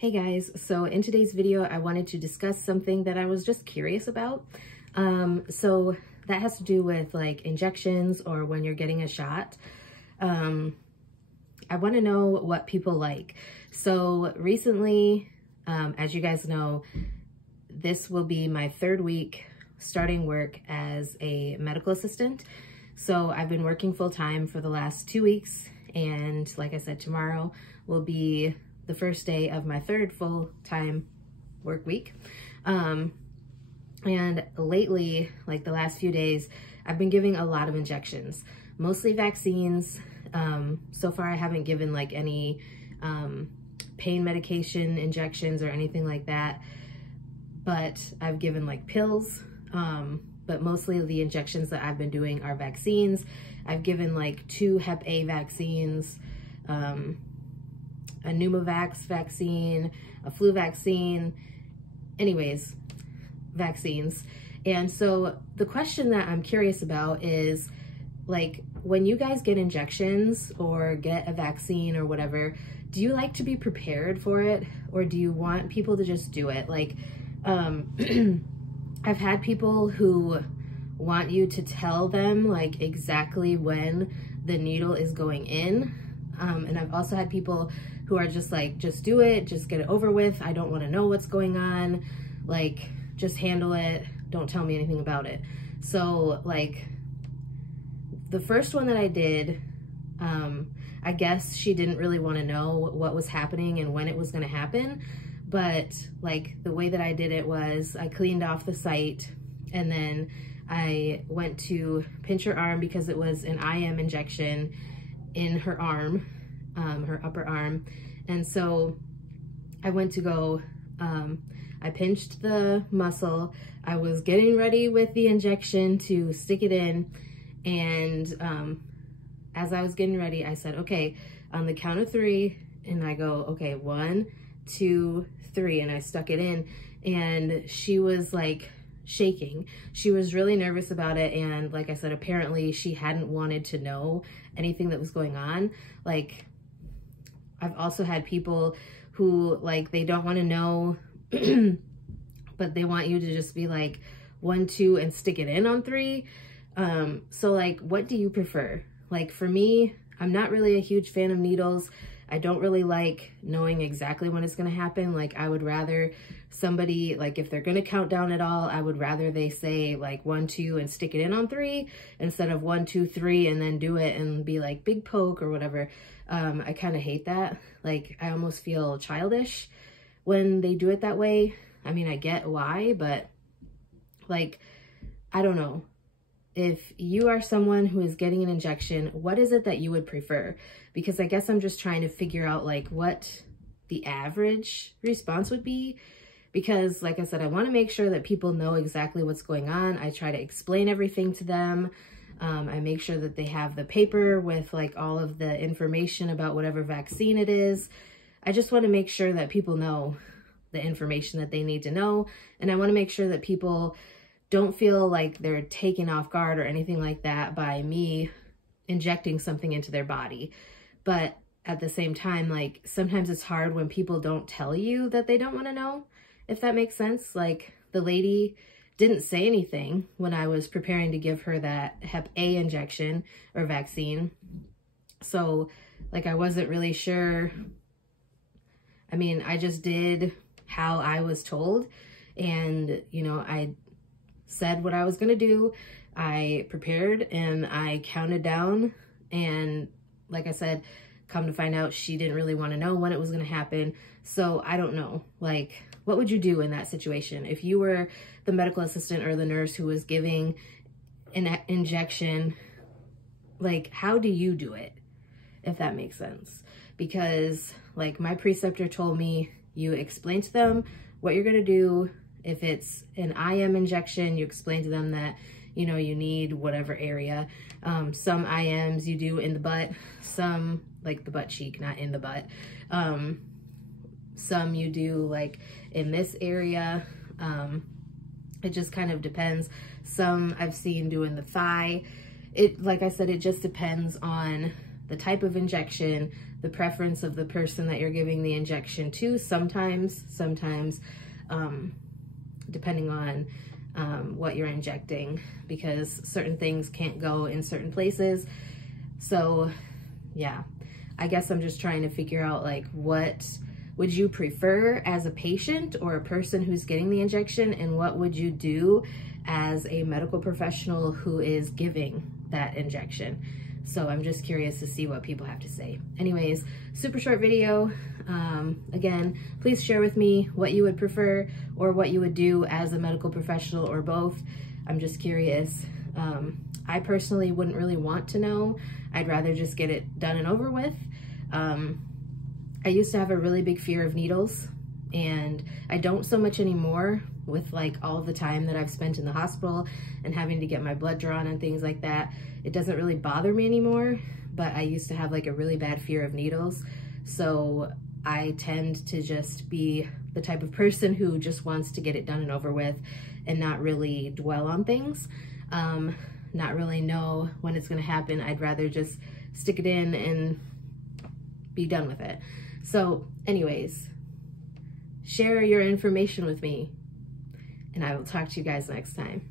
Hey guys, so in today's video, I wanted to discuss something that I was just curious about. So that has to do with like injections or when you're getting a shot. I want to know what people like. So recently, as you guys know, this will be my third week starting work as a medical assistant. So I've been working full time for the last 2 weeks. And like I said, tomorrow will be the first day of my third full-time work week. And lately, like the last few days, I've been giving a lot of injections, mostly vaccines. So far I haven't given like any pain medication injections or anything like that, but I've given like pills. But mostly the injections that I've been doing are vaccines. I've given like 2 Hep A vaccines, a Pneumovax vaccine, a flu vaccine, anyways, vaccines. And so the question that I'm curious about is, like, when you guys get injections or get a vaccine or whatever, do you like to be prepared for it, or do you want people to just do it? Like, I've had people who want you to tell them like exactly when the needle is going in. And I've also had people who are just like, just do it, just get it over with. I don't want to know what's going on. Like, just handle it. Don't tell me anything about it. So like the first one that I did, I guess she didn't really want to know what was happening and when it was going to happen. But like the way that I did it was I cleaned off the site, and then I went to pinch her arm because it was an IM injection in her arm, her upper arm. And so I went to go, I pinched the muscle. I was getting ready with the injection to stick it in. And as I was getting ready, I said, okay, on the count of 3, and I go, okay, 1, 2, 3, and I stuck it in. And she was like shaking. She was really nervous about it. And like I said, apparently she hadn't wanted to know anything that was going on. Like, I've also had people who like, they don't want to know, but they want you to just be like 1, 2, and stick it in on 3. So like, what do you prefer? Like for me, I'm not really a huge fan of needles. I don't really like knowing exactly when it's going to happen. Like, I would rather somebody, like, if they're going to count down at all, I would rather they say like 1, 2 and stick it in on 3 instead of 1, 2, 3 and then do it and be like big poke or whatever. I kind of hate that. Like, I almost feel childish when they do it that way. I mean, I get why, but like, I don't know. If you are someone who is getting an injection, what is it that you would prefer? Because I guess I'm just trying to figure out like what the average response would be. Because like I said, I want to make sure that people know exactly what's going on. I try to explain everything to them. I make sure that they have the paper with like all of the information about whatever vaccine it is. I just want to make sure that people know the information that they need to know. And I want to make sure that people don't feel like they're taken off guard or anything like that by me injecting something into their body. But at the same time, like, sometimes it's hard when people don't tell you that they don't want to know, if that makes sense. Like, the lady didn't say anything when I was preparing to give her that Hep A injection or vaccine. So like, I wasn't really sure. I mean, I just did how I was told, and you know, I said what I was gonna do. I prepared and I counted down, and like I said, come to find out she didn't really want to know when it was gonna happen. So I don't know, like, what would you do in that situation? If you were the medical assistant or the nurse who was giving an injection, like, how do you do it, if that makes sense? Because like, my preceptor told me, you explain to them what you're gonna do. If it's an IM injection, you explain to them that, you know, you need whatever area. Some IMs you do in the butt, some like the butt cheek, not in the butt. Some you do like in this area. It just kind of depends. Some I've seen doing the thigh. Like I said, it just depends on the type of injection, the preference of the person that you're giving the injection to. Sometimes, depending on what you're injecting, because certain things can't go in certain places. So yeah, I guess I'm just trying to figure out, like, what would you prefer as a patient or a person who's getting the injection, and what would you do as a medical professional who is giving that injection? So I'm just curious to see what people have to say. Anyways, super short video. Again, please share with me what you would prefer or what you would do as a medical professional, or both. I'm just curious. I personally wouldn't really want to know. I'd rather just get it done and over with. I used to have a really big fear of needles, and I don't so much anymore, with like all of the time that I've spent in the hospital and having to get my blood drawn and things like that. It doesn't really bother me anymore, but I used to have like a really bad fear of needles. So I tend to just be the type of person who just wants to get it done and over with and not really dwell on things, not really know when it's gonna happen. I'd rather just stick it in and be done with it. So anyways, share your information with me, and I will talk to you guys next time.